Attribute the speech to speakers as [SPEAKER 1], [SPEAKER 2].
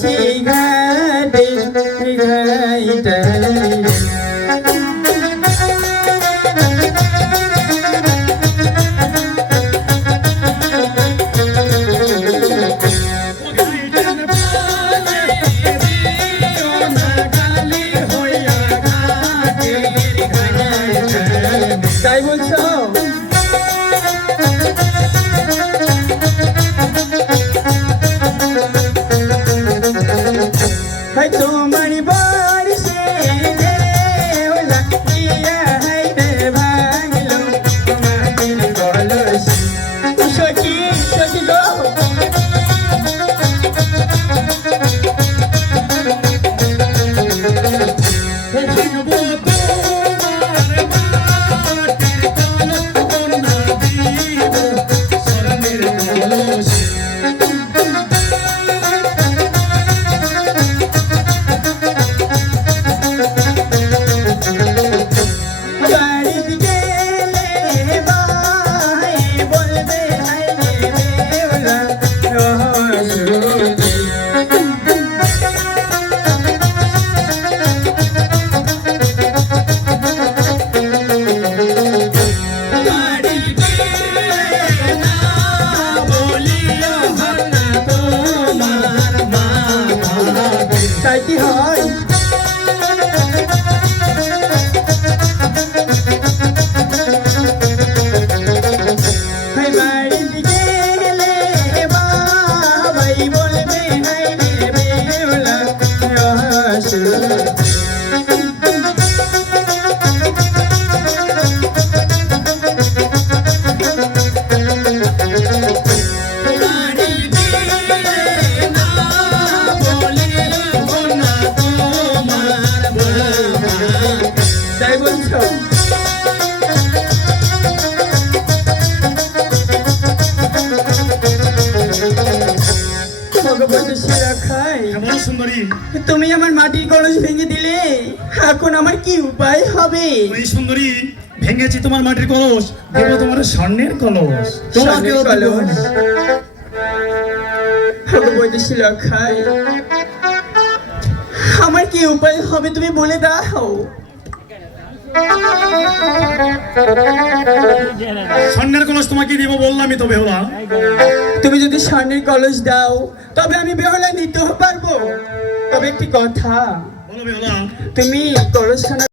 [SPEAKER 1] சிகை thank কি হয়? হাই বাড়িতে ভগবতী সেরা খাই
[SPEAKER 2] কেমন সুন্দরী।
[SPEAKER 1] তুমি আমার মাটির কলস ভেঙে দিলে এখন আমার কি উপায় হবে?
[SPEAKER 2] ওই সুন্দরী ভেঙেছি তোমার মাটির কলস দেবো তোমার স্বর্ণের কলস। তোমাকেও
[SPEAKER 1] স্বর্ণের কলস। ভগবতী সেরা খাই আমার কি উপায় হবে তুমি বলে দাও?
[SPEAKER 2] স্বর্ণের কলস তোমাকে দিব বললামই তো বেহুলা।
[SPEAKER 1] তুমি যদি স্বর্ণের কলস দাও তবে আমি বেহলা নিতে পারব। তবে একটি কথা। তুমি কলসখানা